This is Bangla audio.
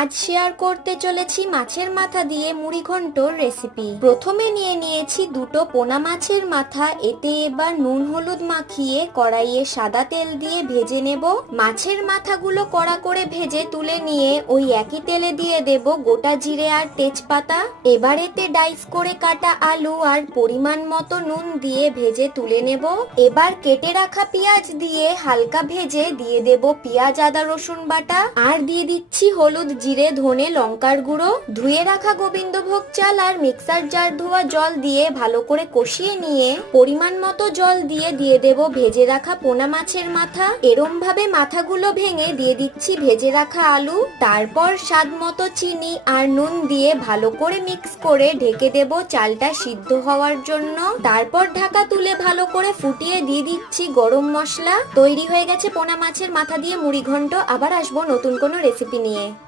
আজ শেয়ার করতে চলেছি মাছের মাথা দিয়ে মুড়ি ঘন্টর রেসিপি। প্রথমে নিয়ে নিয়েছি দুটো পোনা মাছের মাথা। এতে এবার নুন হলুদ মাখিয়ে কড়াইয়ে সাদা তেল দিয়ে ভেজে নেব। মাছের মাথাগুলো কড়া করে ভেজে তুলে নিয়ে ওই একই তেলে দিয়ে দেব গোটা জিরে আর তেজপাতা। এবার এতে ডাইস করে কাটা আলু আর পরিমাণ মতো নুন দিয়ে ভেজে তুলে নেব। এবার কেটে রাখা পেঁয়াজ দিয়ে হালকা ভেজে দিয়ে দেব পেঁয়াজ আদা রসুন বাটা, আর দিয়ে দিচ্ছি হলুদ জিরে ধনে লঙ্কার গুঁড়ো। ধুয়ে রাখা গোবিন্দভোগ চাল আর মিক্সার জার ধোয়া জল দিয়ে ভালো করে কষিয়ে নিয়ে পরিমাণ মতো জল দিয়ে দেব ভেজে রাখা পোনা মাছের মাথা। এরম ভাবে মাথাগুলো ভেঙে দিয়ে দিচ্ছি ভেজে রাখা আলু। তারপর স্বাদ মতো চিনি আর নুন দিয়ে ভালো করে মিক্স করে ঢেকে দেব চালটা সিদ্ধ হওয়ার জন্য। তারপর ঢাকা তুলে ভালো করে ফুটিয়ে দিয়ে দিচ্ছি গরম মশলা। তৈরি হয়ে গেছে পোনা মাছের মাথা দিয়ে মুড়ি ঘন্ট। আবার আসবো নতুন কোনো রেসিপি নিয়ে।